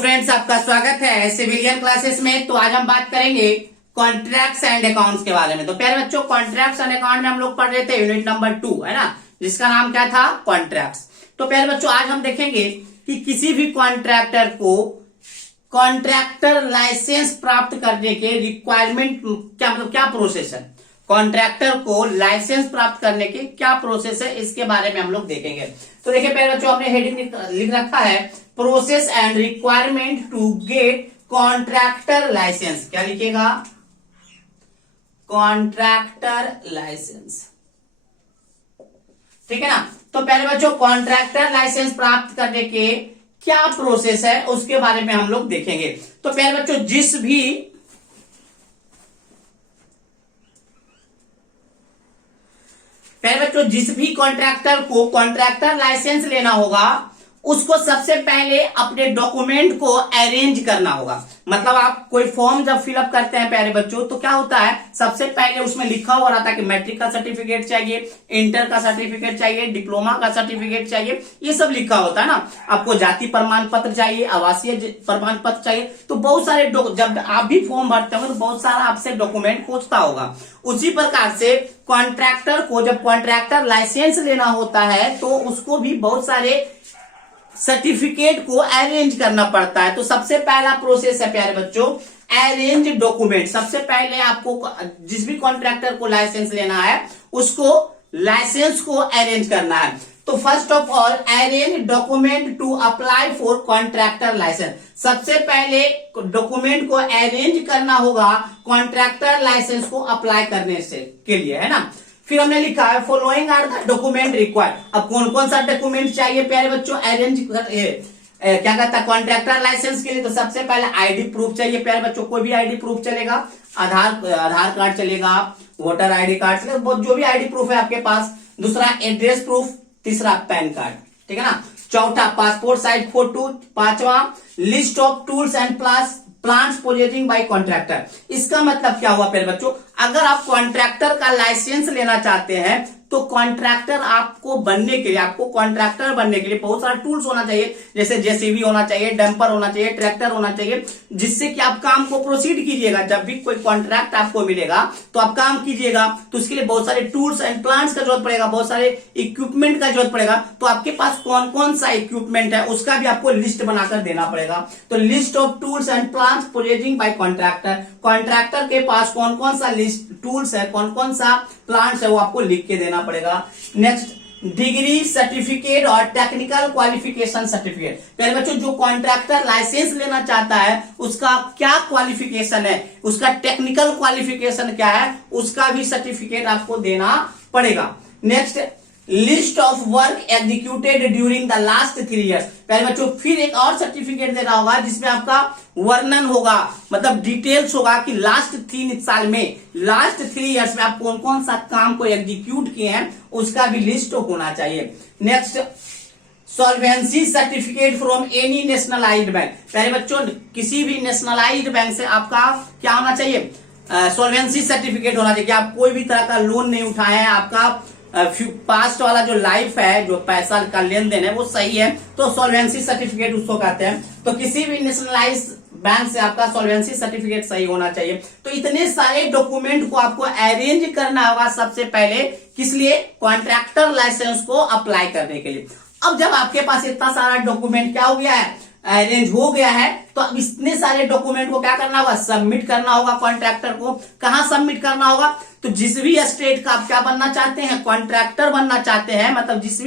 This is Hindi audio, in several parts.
फ्रेंड्स, आपका स्वागत है सिविलियन क्लासेस में। तो आज हम बात करेंगे कॉन्ट्रैक्ट्स एंड अकाउंट्स के बारे में। तो प्यारे बच्चों, कॉन्ट्रैक्ट्स एंड अकाउंट में हम लोग पढ़ रहे थे यूनिट नंबर 2, है ना, जिसका नाम क्या था, कॉन्ट्रैक्ट्स। तो प्यारे बच्चों, आज हम देखेंगे कि किसी भी कॉन्ट्रैक्टर को कॉन्ट्रैक्टर लाइसेंस प्राप्त करने के रिक्वायरमेंट क्या, मतलब क्या प्रोसेस है, कॉन्ट्रैक्टर को लाइसेंस प्राप्त करने के क्या प्रोसेस है, इसके बारे में हम लोग देखेंगे। तो देखिए प्यारे बच्चों, हमने हेडिंग लिख रखा है process and requirement to get contractor licence. क्या लिखेगा, कॉन्ट्रैक्टर लाइसेंस, ठीक है ना। तो पहले बच्चों, कॉन्ट्रैक्टर लाइसेंस प्राप्त करने के क्या प्रोसेस है उसके बारे में हम लोग देखेंगे। तो पहले बच्चों, जिस भी कॉन्ट्रैक्टर को कॉन्ट्रैक्टर लाइसेंस लेना होगा, उसको सबसे पहले अपने डॉक्यूमेंट को अरेंज करना होगा। मतलब आप कोई फॉर्म जब फिलअप करते हैं प्यारे बच्चों, तो क्या होता है, सबसे पहले उसमें लिखा हुआ रहता है कि मैट्रिक का सर्टिफिकेट चाहिए, इंटर का सर्टिफिकेट चाहिए, डिप्लोमा का सर्टिफिकेट चाहिए, ये सब लिखा होता है ना। आपको जाति प्रमाण पत्र चाहिए, आवासीय प्रमाण पत्र चाहिए। तो बहुत सारे जब आप भी फॉर्म भरते होंगे तो बहुत सारा आपसे डॉक्यूमेंट पूछता होगा। उसी प्रकार से कॉन्ट्रैक्टर को जब कॉन्ट्रैक्टर लाइसेंस लेना होता है तो उसको भी बहुत सारे सर्टिफिकेट को अरेंज करना पड़ता है। तो सबसे पहला प्रोसेस है प्यारे बच्चों, अरेंज डॉक्यूमेंट। सबसे पहले आपको जिस भी कॉन्ट्रैक्टर को लाइसेंस लेना है उसको लाइसेंस को अरेंज करना है। तो first of all, arrange document to apply for contractor licence. सबसे पहले डॉक्यूमेंट को अरेंज करना होगा कॉन्ट्रैक्टर लाइसेंस को अप्लाई करने से के लिए, है ना। फिर हमने लिखा है following are the document required. अब कौन कौन सा डॉक्यूमेंट चाहिए प्यारे बच्चों अरेंज क्या कहता है कॉन्ट्रैक्टर लाइसेंस के लिए। तो सबसे पहले आईडी प्रूफ चाहिए प्यारे बच्चों, कोई भी आईडी प्रूफ चलेगा, आधार कार्ड चलेगा, वोटर आईडी कार्ड चलेगा, जो भी आईडी प्रूफ है आपके पास। दूसरा एड्रेस प्रूफ, तीसरा पैन कार्ड, ठीक है ना। चौथा पासपोर्ट साइज फोटो, पांचवा list of tools and plants possessing by contractor. इसका मतलब क्या हुआ प्यारे बच्चों, अगर आप कॉन्ट्रैक्टर का लाइसेंस लेना चाहते हैं तो कॉन्ट्रैक्टर आपको बनने के लिए, आपको कॉन्ट्रैक्टर बनने के लिए बहुत सारा टूल्स होना चाहिए, जैसे जेसीबी होना चाहिए, डंपर होना चाहिए, ट्रैक्टर होना चाहिए, जिससे कि आप काम को प्रोसीड कीजिएगा। जब भी कोई कॉन्ट्रैक्ट आपको मिलेगा तो आप काम कीजिएगा, तो उसके लिए बहुत सारे टूल्स एंड प्लांट्स का जरूरत पड़ेगा, बहुत सारे इक्विपमेंट का जरूरत पड़ेगा। तो आपके पास कौन कौन सा इक्विपमेंट है उसका भी आपको लिस्ट बनाकर देना पड़ेगा। तो list of tools and plants possessing by contractor, contractor के पास कौन कौन सा लिस्ट टूल्स है, कौन कौन सा प्लांट्स है, वो आपको लिख के देना पड़ेगा। नेक्स्ट, डिग्री सर्टिफिकेट और टेक्निकल क्वालिफिकेशन सर्टिफिकेट। पहले बच्चों, जो कॉन्ट्रैक्टर लाइसेंस लेना चाहता है उसका क्या क्वालिफिकेशन है, उसका टेक्निकल क्वालिफिकेशन क्या है, उसका भी सर्टिफिकेट आपको देना पड़ेगा। Next, list of work executed during the last 3 years. पहले बच्चों, फिर एक और सर्टिफिकेट देना होगा जिसमें आपका वर्णन होगा, मतलब डिटेल्स होगा कि लास्ट 3 साल में, लास्ट 3 ईयर्स में आप कौन कौन सा काम को एग्जीक्यूट किए हैं, उसका भी लिस्ट होना चाहिए। Next, solvency certificate from any nationalised bank. पहले बच्चों, किसी भी नेशनलाइज्ड बैंक से आपका क्या होना चाहिए, सॉल्वेंसी सर्टिफिकेट होना चाहिए कि आप कोई भी तरह का लोन नहीं उठाए हैं, आपका पास्ट वाला जो लाइफ है, जो पैसा का लेन देन है वो सही है, तो सॉल्वेंसी सर्टिफिकेट उसको कहते हैं। तो किसी भी नेशनलाइज बैंक से आपका सॉल्वेंसी सर्टिफिकेट सही होना चाहिए। तो इतने सारे डॉक्यूमेंट को आपको अरेंज करना होगा सबसे पहले, किस लिए, कॉन्ट्रैक्टर लाइसेंस को अप्लाई करने के लिए। अब जब आपके पास इतना सारा डॉक्यूमेंट क्या हो गया है, अरेंज हो गया है, तो अब इतने सारे डॉक्यूमेंट को क्या करना होगा, सबमिट करना होगा कॉन्ट्रैक्टर को। कहां सबमिट करना होगा, तो जिस भी स्टेट का आप क्या बनना चाहते हैं, कॉन्ट्रैक्टर बनना चाहते हैं, मतलब जिस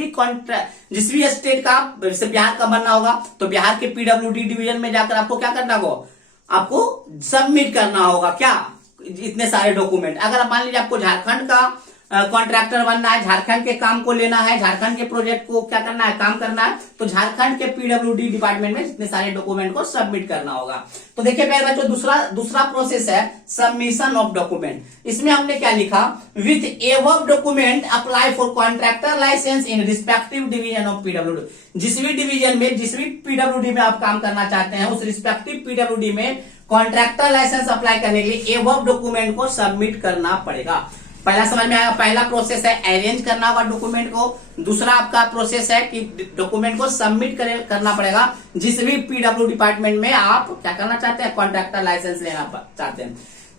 भी स्टेट का, जैसे बिहार का बनना होगा तो बिहार के पीडब्ल्यूडी डिवीजन में जाकर आपको क्या करना होगा, आपको सबमिट करना होगा क्या, इतने सारे डॉक्यूमेंट। अगर आप मान लीजिए आपको झारखंड का कॉन्ट्रैक्टर बनना है, झारखंड के काम को लेना है, झारखंड के प्रोजेक्ट को क्या करना है, काम करना है, तो झारखंड के पीडब्ल्यूडी डिपार्टमेंट में इतने सारे डॉक्यूमेंट को सबमिट करना होगा। तो देखिए प्यारे बच्चों, दूसरा प्रोसेस है सबमिशन ऑफ डॉक्यूमेंट। इसमें हमने क्या लिखा, with above document apply for contractor licence in respective division of PWD. जिस भी डिवीजन में, जिस भी पीडब्ल्यूडी में आप काम करना चाहते हैं, उस रिस्पेक्टिव पीडब्ल्यूडी में कॉन्ट्रैक्टर लाइसेंस अप्लाई करने के लिए एबव डॉक्यूमेंट को सबमिट करना पड़ेगा। पहला समझ में आया। पहला प्रोसेस है अरेंज करना होगा डॉक्यूमेंट को। दूसरा आपका प्रोसेस है कि डॉक्यूमेंट को सबमिट करना पड़ेगा जिस भी पीडब्ल्यू डिपार्टमेंट में आप क्या करना चाहते हैं, कॉन्ट्रैक्टर लाइसेंस लेना चाहते हैं।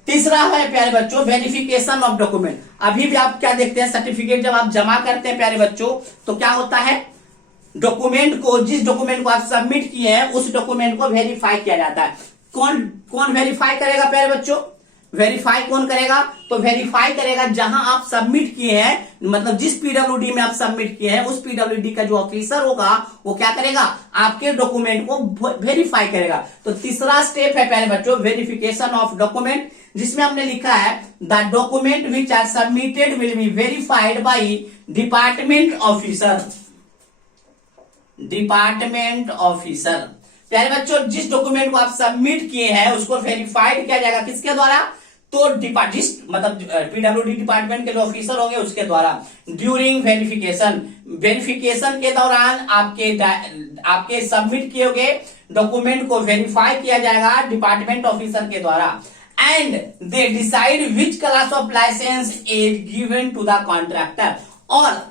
तीसरा है प्यारे बच्चों वेरिफिकेशन ऑफ डॉक्यूमेंट। अभी भी आप क्या देखते हैं, सर्टिफिकेट जब आप जमा करते हैं प्यारे बच्चों तो क्या होता है, डॉक्यूमेंट को, जिस डॉक्यूमेंट को आप सबमिट किए हैं उस डॉक्यूमेंट को वेरीफाई किया जाता है। कौन वेरीफाई करेगा प्यारे बच्चों, वेरीफाई कौन करेगा, तो वेरीफाई करेगा जहां आप सबमिट किए हैं, मतलब जिस पीडब्ल्यूडी में आप सबमिट किए हैं उस पीडब्ल्यूडी का जो ऑफिसर होगा वो क्या करेगा, आपके डॉक्यूमेंट को वेरीफाई करेगा। तो तीसरा स्टेप है प्यारे बच्चों वेरिफिकेशन ऑफ डॉक्यूमेंट, जिसमें हमने लिखा है the document which are submitted will be verified by department officer. Department officer प्यारे बच्चों जिस डॉक्यूमेंट को आप सबमिट किए हैं उसको वेरीफाइड किया जाएगा किसके द्वारा, तो मतलब पीडब्ल्यूडी डिपार्टमेंट के जो ऑफिसर होंगे उसके द्वारा। ड्यूरिंग वेरिफिकेशन, वेरिफिकेशन के दौरान आपके सबमिट किए गए डॉक्यूमेंट को वेरीफाई किया जाएगा डिपार्टमेंट ऑफिसर के द्वारा। And they decide which class of licence is given to the contractor. और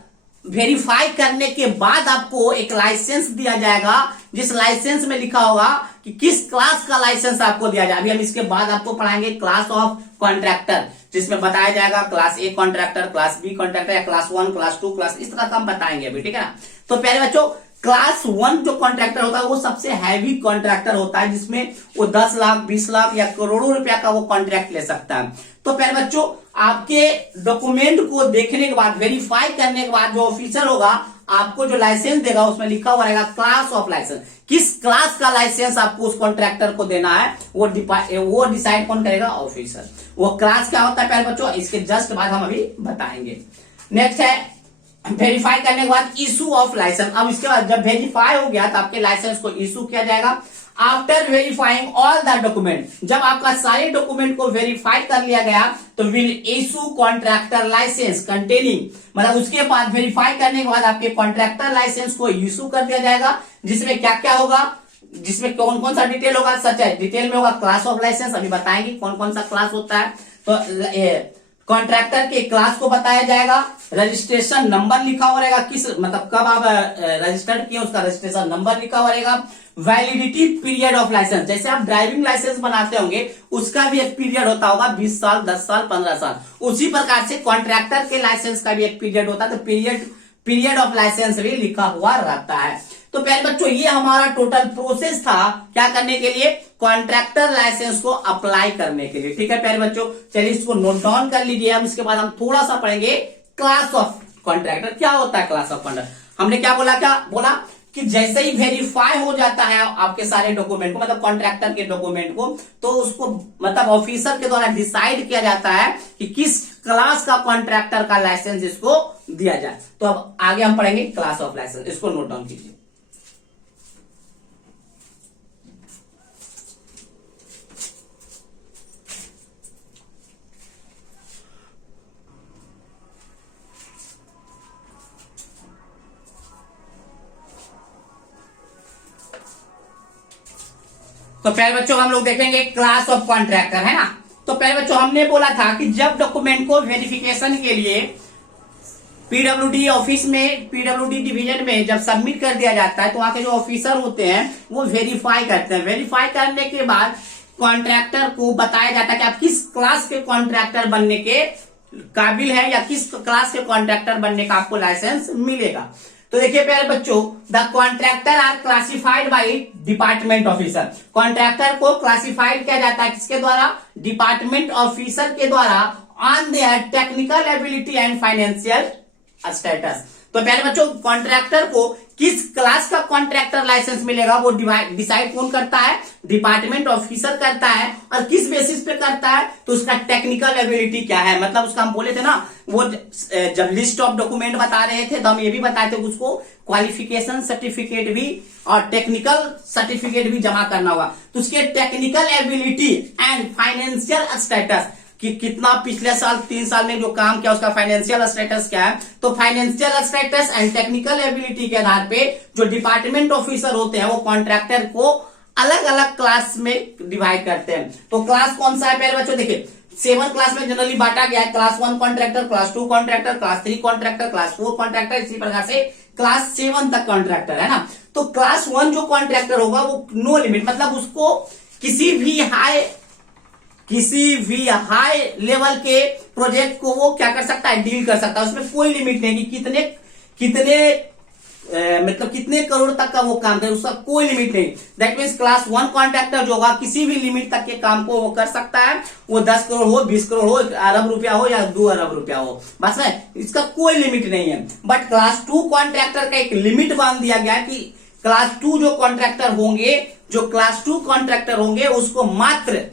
वेरीफाई करने के बाद आपको एक लाइसेंस दिया जाएगा जिस लाइसेंस में लिखा होगा कि किस क्लास का लाइसेंस आपको दिया जाए। अभी हम इसके बाद आपको पढ़ाएंगे क्लास ऑफ कॉन्ट्रैक्टर, जिसमें बताया जाएगा class A contractor, class B contractor या क्लास 1, क्लास 2, क्लास, इस तरह का हम बताएंगे अभी, ठीक है ना। तो प्यारे बच्चों क्लास 1 जो कॉन्ट्रैक्टर होता है वो सबसे हैवी कॉन्ट्रैक्टर होता है, जिसमें वो 10 लाख 20 लाख या करोड़ों रुपया का वो कॉन्ट्रैक्ट ले सकता है। तो प्यारे बच्चों आपके डॉक्यूमेंट को देखने के बाद, वेरीफाई करने के बाद जो ऑफिसर होगा आपको जो लाइसेंस देगा उसमें लिखा हुआ रहेगा क्लास ऑफ लाइसेंस। किस क्लास का लाइसेंस आपको उस कॉन्ट्रैक्टर को देना है वो डिसाइड कौन करेगा, ऑफिसर। वो क्लास क्या होता है प्यारे बच्चों इसके जस्ट बाद हम अभी बताएंगे। नेक्स्ट है वेरीफाई करने के बाद इशू ऑफ लाइसेंस। अब इसके बाद जब वेरीफाई हो गया तो आपके लाइसेंस को इशू किया जाएगा। After verifying all the document, जब आपका सारे डॉक्यूमेंट को वेरीफाई कर लिया गया तो will issue contractor licence containing, मतलब उसके बाद वेरीफाई करने के बाद आपके कॉन्ट्रैक्टर लाइसेंस को इशू कर दिया जाएगा, जिसमें क्या क्या होगा, जिसमें कौन कौन सा डिटेल होगा, सच है डिटेल में होगा क्लास ऑफ लाइसेंस, अभी बताएंगे कौन कौन सा क्लास होता है। तो कॉन्ट्रैक्टर के क्लास को बताया जाएगा, रजिस्ट्रेशन नंबर लिखा हुआ रहेगा, किस मतलब कब आप रजिस्टर्ड किए उसका रजिस्ट्रेशन नंबर लिखा हुआ रहेगा। वैलिडिटी पीरियड ऑफ लाइसेंस, जैसे आप ड्राइविंग लाइसेंस बनाते होंगे उसका भी एक पीरियड होता होगा 20 साल 10 साल 15 साल, उसी प्रकार से कॉन्ट्रैक्टर के लाइसेंस का भी एक पीरियड होता है, तो पीरियड ऑफ लाइसेंस भी लिखा हुआ रहता है। तो प्यारे बच्चों ये हमारा टोटल प्रोसेस था क्या करने के लिए, कॉन्ट्रैक्टर लाइसेंस को अप्लाई करने के लिए, ठीक है प्यारे बच्चों। चलिए इसको नोट डाउन कर लीजिए। अब इसके बाद हम थोड़ा सा पढ़ेंगे क्लास ऑफ कॉन्ट्रैक्टर। क्या होता है क्लास ऑफ कॉन्ट्रैक्टर, हमने क्या बोला कि जैसे ही वेरीफाई हो जाता है आपके सारे डॉक्यूमेंट को, मतलब कॉन्ट्रैक्टर के डॉक्यूमेंट को, तो उसको मतलब ऑफिसर के द्वारा डिसाइड किया जाता है कि किस क्लास का कॉन्ट्रैक्टर का लाइसेंस इसको दिया जाए। तो अब आगे हम पढ़ेंगे क्लास ऑफ लाइसेंस, इसको नोट डाउन कीजिए। तो प्यारे बच्चों हम लोग देखेंगे क्लास ऑफ कॉन्ट्रैक्टर, है ना। तो प्यारे बच्चों हमने बोला था कि जब डॉक्यूमेंट को वेरिफिकेशन के लिए पीडब्ल्यूडी ऑफिस में, पीडब्ल्यूडी डिवीजन में जब सबमिट कर दिया जाता है तो वहां के जो ऑफिसर होते हैं वो वेरीफाई करते हैं। वेरीफाई करने के बाद कॉन्ट्रैक्टर को बताया जाता है कि आप किस क्लास के कॉन्ट्रैक्टर बनने के काबिल है या किस क्लास के कॉन्ट्रैक्टर बनने का आपको लाइसेंस मिलेगा। तो देखिए प्यारे बच्चों the contractor are classified by department officer. Contractor को क्लासिफाइड किया जाता है किसके द्वारा, डिपार्टमेंट ऑफिसर के द्वारा on their technical ability and financial status. तो प्यारे बच्चों कॉन्ट्रैक्टर को किस क्लास का कॉन्ट्रैक्टर लाइसेंस मिलेगा वो डिसाइड कौन करता है, डिपार्टमेंट ऑफिसर करता है। और किस बेसिस पे करता है, तो उसका टेक्निकल एबिलिटी क्या है, मतलब उसका हम बोले थे ना वो जब लिस्ट ऑफ डॉक्यूमेंट बता रहे थे तो हम ये भी बताए थे उसको क्वालिफिकेशन सर्टिफिकेट भी और टेक्निकल सर्टिफिकेट भी जमा करना होगा। तो उसके technical ability and financial status कि कितना पिछले साल 3 साल में जो काम किया उसका फाइनेंशियल स्टेटस क्या है। तो financial status and technical ability के आधार पे जो डिपार्टमेंट ऑफिसर होते हैं वो कॉन्ट्रैक्टर को अलग अलग क्लास में डिवाइड करते हैं। तो क्लास कौन सा है प्यारे बच्चों, देखिए 7 क्लास में जनरली बांटा गया है, class 1 contractor, class 2 contractor, class 3 contractor, class 4 contractor, इसी प्रकार से क्लास 7 तक कॉन्ट्रैक्टर है ना। तो क्लास 1 जो कॉन्ट्रैक्टर होगा वो नो लिमिट, मतलब उसको किसी भी हाई लेवल के प्रोजेक्ट को वो क्या कर सकता है, डील कर सकता है। उसमें कोई लिमिट नहीं कि कितने करोड़ तक का वो काम करे, उसका कोई लिमिट नहीं। दैट मीन्स क्लास 1 कॉन्ट्रैक्टर जो होगा किसी भी लिमिट तक के काम को वो कर सकता है, वो 10 करोड़ हो, 20 करोड़ हो, 1 अरब रुपया हो या 2 अरब रुपया हो, बस है, इसका कोई लिमिट नहीं है। बट क्लास 2 कॉन्ट्रैक्टर का एक लिमिट बांध दिया गया कि क्लास 2 जो क्लास 2 कॉन्ट्रैक्टर होंगे उसको मात्र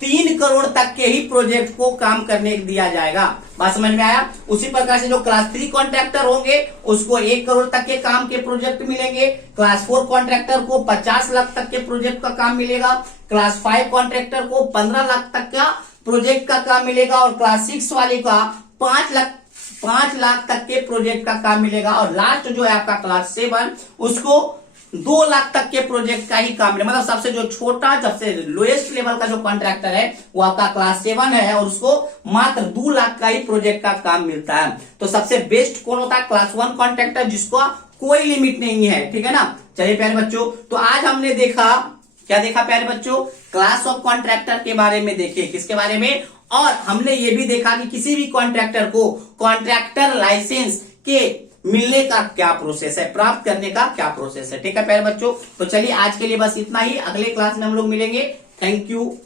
3 करोड़ तक के ही प्रोजेक्ट को काम करने दिया जाएगा। बात समझ में आया। उसी प्रकार से जो क्लास 3 कॉन्ट्रैक्टर होंगे उसको 1 करोड़ तक के काम के प्रोजेक्ट मिलेंगे। क्लास 4 कॉन्ट्रैक्टर को 50 लाख तक के प्रोजेक्ट का काम मिलेगा। क्लास 5 कॉन्ट्रैक्टर को 15 लाख तक का प्रोजेक्ट का काम मिलेगा और क्लास 6 वाले का 5 लाख तक के प्रोजेक्ट का काम मिलेगा। और लास्ट जो है आपका क्लास 7 उसको 2 लाख तक के प्रोजेक्ट का ही काम मिलेगा। मतलब सबसे जो छोटा, सबसे लोएस्ट लेवल का जो कॉन्ट्रैक्टर है वो आपका क्लास 7 है और उसको मात्र 2 लाख का ही प्रोजेक्ट का काम मिलता है। तो सबसे बेस्ट कौन होता है, क्लास 1 कॉन्ट्रैक्टर, जिसको कोई लिमिट नहीं है, ठीक है ना। चलिए प्यारे बच्चों, तो आज हमने देखा, क्या देखा प्यारे बच्चों, क्लास ऑफ कॉन्ट्रैक्टर के बारे में देखे, किसके बारे में, और हमने ये भी देखा कि किसी भी कॉन्ट्रैक्टर को कॉन्ट्रैक्टर लाइसेंस के मिलने का क्या प्रोसेस है, प्राप्त करने का क्या प्रोसेस है। ठीक है प्यारे बच्चों, तो चलिए आज के लिए बस इतना ही। अगले क्लास में हम लोग मिलेंगे। Thank you.